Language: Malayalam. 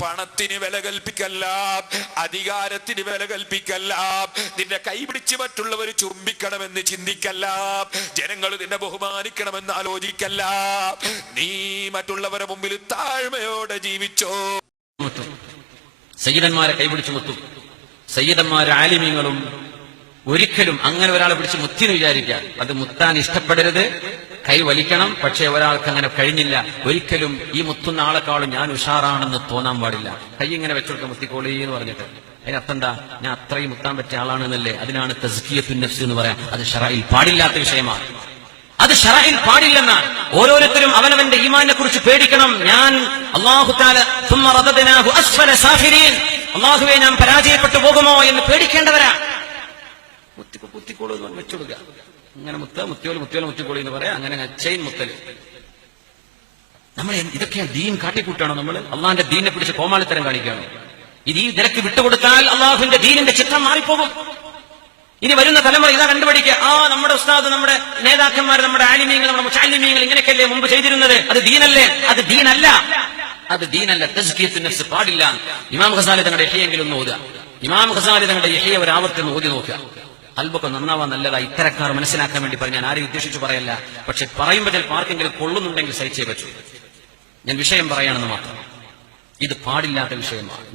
പണത്തിന് വില കൽപ്പിക്കല്ല, അധികാരത്തിന് വില കൽപ്പിക്കല്ല, നിന്നെ കൈപിടിച്ച് മറ്റുള്ളവർ ചുംബിക്കണമെന്ന് ചിന്തിക്കല്ല, ജനങ്ങൾ നിന്നെ ബഹുമാനിക്കണമെന്ന് ആലോചിക്കല്ല. നീ മറ്റുള്ളവരുടെ മുമ്പിൽ താഴ്മയോടെ ജീവിച്ചോ. സയ്യിദന്മാരെ കൈപിടിച്ച് മുത്തും. സയ്യിദന്മാരും ആലിമീങ്ങളും ഒരിക്കലും അങ്ങനെ ഒരാളെ പിടിച്ച് മുത്തിന്ന് വിചാരിക്കുക. അത് മുത്താൻ ഇഷ്ടപ്പെടരുത്, കൈ വലിക്കണം. പക്ഷെ ഒരാൾക്ക് അങ്ങനെ കഴിഞ്ഞില്ല. ഒരിക്കലും ഈ മുത്തുന്ന ആളെക്കാളും ഞാൻ ഉഷാറാണെന്ന് തോന്നാൻ പാടില്ല. കൈ ഇങ്ങനെ വെച്ചുകൊടുക്കുക മുത്തിക്കോളി എന്ന് പറഞ്ഞിട്ട്. അതിനർത്ഥം എന്താ? ഞാൻ അത്രയും മുത്താൻ പറ്റിയ ആളാണെന്നല്ലേ. അതിനാണ് തസ്കിയത്തുൻ നഫ്സ് എന്ന് പറയാം. അത് ശറഈൽ പാടില്ലാത്ത വിഷയമാണ്. അത് ശറഈൽ പാടില്ലെന്നാണ്. ഓരോരുത്തരും അവനവന്റെ ഈമാനിനെ കുറിച്ച് പേടിക്കണം. ഞാൻ അല്ലാഹു തആല സുമ്മ റദദനാഹു അസ്ഫല സാഫിരീൻ, അല്ലാഹുവേ ഞാൻ പരാജയപ്പെട്ടു പോകുമോ എന്ന് പേടിക്കേണ്ടവരാ. മുത്തിക്കോളൂ എന്ന് വെച്ചുകൊടുക്കുക. അങ്ങനെ മുത്തിക്കോളി എന്ന് പറയാം. അങ്ങനെ ചെയിൻ മുത്തല്. നമ്മൾ ഇതൊക്കെ ദീൻ കാട്ടിക്കൂട്ടാണോ? നമ്മൾ അള്ളാഹിന്റെ ദീനിനെ പിടിച്ച് കോമാളിത്തരം കാണിക്കുകയാണോ? ഇത് ഈ നിരക്ക് വിട്ടുകൊടുത്താൽ അള്ളാഹുവിന്റെ ദീനിന്റെ ചിത്രം മാറിപ്പോകും. ഇനി വരുന്ന തലമുറ ഇതാ കണ്ടുപിടിക്കുക. നമ്മുടെ ഉസ്താദ്, നമ്മുടെ നേതാക്കന്മാർ, നമ്മുടെ ആലിമീങ്ങൾ, നമ്മുടെ മുചാലിമീങ്ങൾ ഇങ്ങനെയൊക്കെയല്ലേ മുമ്പ് ചെയ്തിരുന്നത്? അത് ദീനല്ലേ? അത് ദീനല്ല. അത് ദീനല്ല. തസ്കിയത്തുൻ നഫ്സ് പാടില്ല. ഇമാം ഖസാലി തങ്ങളുടെ യഹ്യയെങ്കിലും ഒന്ന് ഓതുക. ഇമാം ഖസാലി തങ്ങളുടെ യഹ്യ ഒരു ആവർത്തനം ഓതി നോക്കുക. അൽബൊക്കെ നന്നാവാൻ നല്ലതാ. ഇത്തരക്കാർ മനസ്സിലാക്കാൻ വേണ്ടി പറഞ്ഞ് ഞാൻ ആരെയും ഉദ്ദേശിച്ച് പറയല്ല. പക്ഷെ പറയുമ്പോൾ ചിലപ്പോൾ ആർക്കെങ്കിലും കൊള്ളുന്നുണ്ടെങ്കിൽ സഹിച്ചേ പറ്റൂ. ഞാൻ വിഷയം പറയാണെന്ന് മാത്രം. ഇത് പാടില്ലാത്ത വിഷയമാണ്.